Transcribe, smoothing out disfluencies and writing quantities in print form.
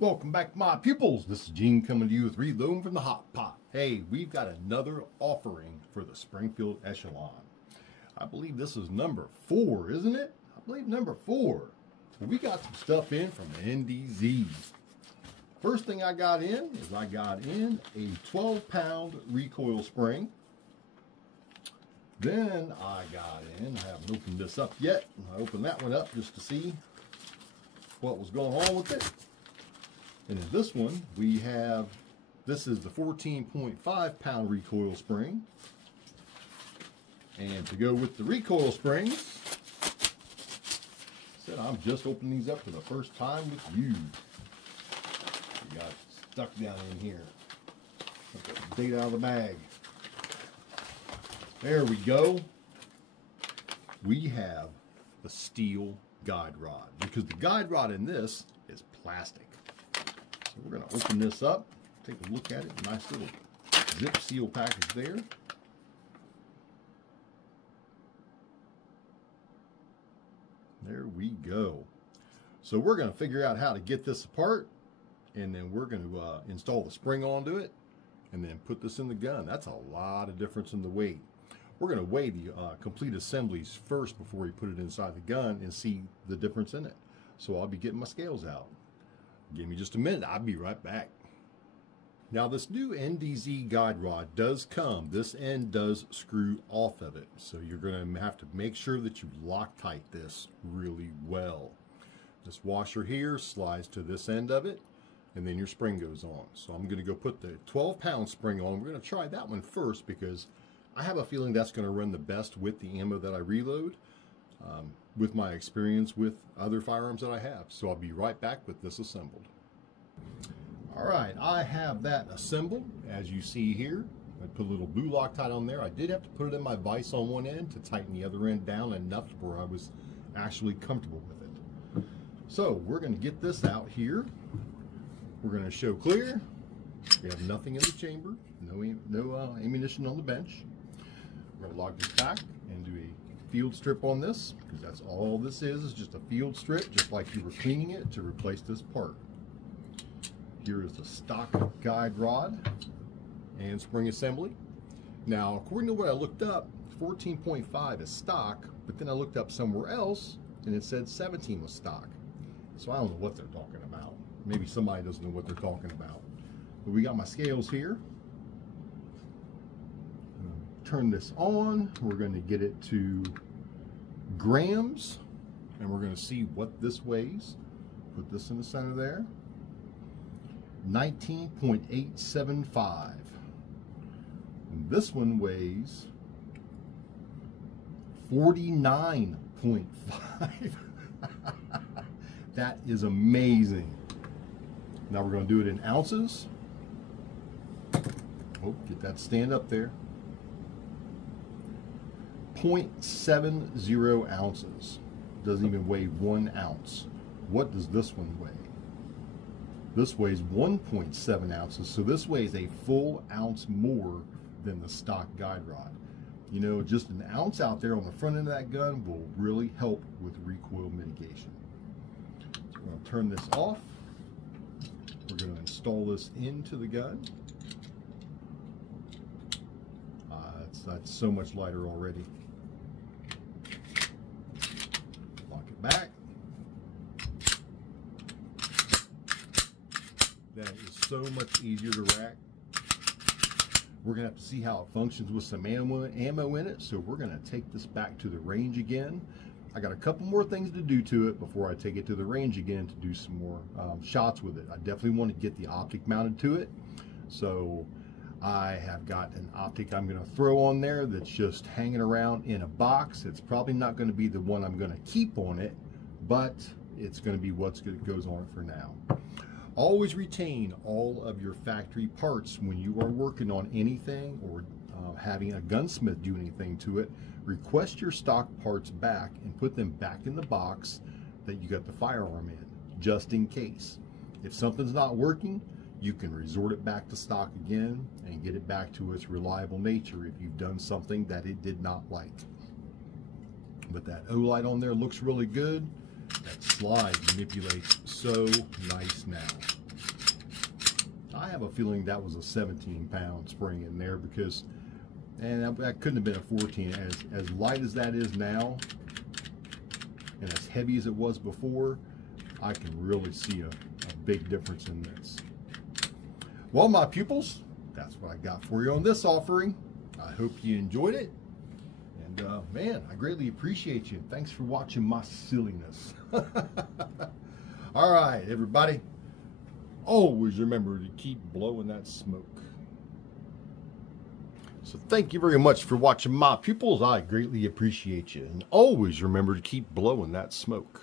Welcome back, my pupils. This is Gene coming to you with Reloading from the Hot Pot. Hey, we've got another offering for the Springfield Echelon. I believe this is number 4, isn't it? I believe number 4. Well, we got some stuff in from the NDZ. First thing I got in is I got in a 12-pound recoil spring. Then I got in, I haven't opened this up yet. I opened that one up just to see what was going on with it. And in this one, we have, this is the 14.5 pound recoil spring. And to go with the recoil springs, said I'm just opening these up for the first time with you. We got stuck down in here. Took the date out of the bag. There we go. We have the steel guide rod, because the guide rod in this is plastic. So we're going to open this up, take a look at it. Nice little zip seal package there. There we go. So we're going to figure out how to get this apart, and then we're going to install the spring onto it, and then put this in the gun. That's a lot of difference in the weight. We're going to weigh the complete assemblies first before we put it inside the gun and see the difference in it. So I'll be getting my scales out. Give me just a minute, I'll be right back. Now this new NDZ guide rod does come, this end does screw off of it. So you're going to have to make sure that you Loctite this really well. This washer here slides to this end of it, and then your spring goes on. So I'm going to go put the 12-pound spring on. We're going to try that one first because I have a feeling that's going to run the best with the ammo that I reload, with my experience with other firearms that I have. So I'll be right back with this assembled. All right, I have that assembled, as you see here. I put a little blue Loctite on there. I did have to put it in my vise on one end to tighten the other end down enough to where I was actually comfortable with it. So we're going to get this out here. We're going to show clear. We have nothing in the chamber, no ammunition on the bench. We're going to log this back and do a field strip on this, because that's all this is just a field strip, just like you were cleaning it to replace this part. Here is the stock guide rod and spring assembly. Now, according to what I looked up, 14.5 is stock, but then I looked up somewhere else and it said 17 was stock. So I don't know what they're talking about. Maybe somebody doesn't know what they're talking about. But we got my scales here. Turn this on. We're going to get it to grams, and we're going to see what this weighs. Put this in the center there. 19.875. And this one weighs 49.5. That is amazing. Now we're going to do it in ounces. Oh, get that stand up there. 0.70 ounces. Doesn't even weigh 1 ounce. What does this one weigh? This weighs 1.7 ounces, so this weighs a full ounce more than the stock guide rod. You know, just an ounce out there on the front end of that gun will really help with recoil mitigation. So we're going to turn this off. We're going to install this into the gun. That's so much lighter already. Lock it back. That is so much easier to rack. We're going to have to see how it functions with some ammo in it, so we're going to take this back to the range again. I got a couple more things to do to it before I take it to the range again to do some more shots with it. I definitely want to get the optic mounted to it. So I have got an optic I'm going to throw on there that's just hanging around in a box. It's probably not going to be the one I'm going to keep on it, but it's going to be what goes on it for now. Always retain all of your factory parts when you are working on anything or having a gunsmith do anything to it. Request your stock parts back and put them back in the box that you got the firearm in, just in case. If something's not working, you can resort it back to stock again and get it back to its reliable nature if you've done something that it did not like. But that O-light on there looks really good. That slide manipulates so nice now. I have a feeling that was a 17-pound spring in there, because, and that couldn't have been a 14. As light as that is now, and as heavy as it was before, I can really see a big difference in this. Well, my pupils, that's what I got for you on this offering. I hope you enjoyed it. And man, I greatly appreciate you. Thanks for watching my silliness. All right, everybody. Always remember to keep blowing that smoke. So thank you very much for watching my pupils. I greatly appreciate you. And always remember to keep blowing that smoke.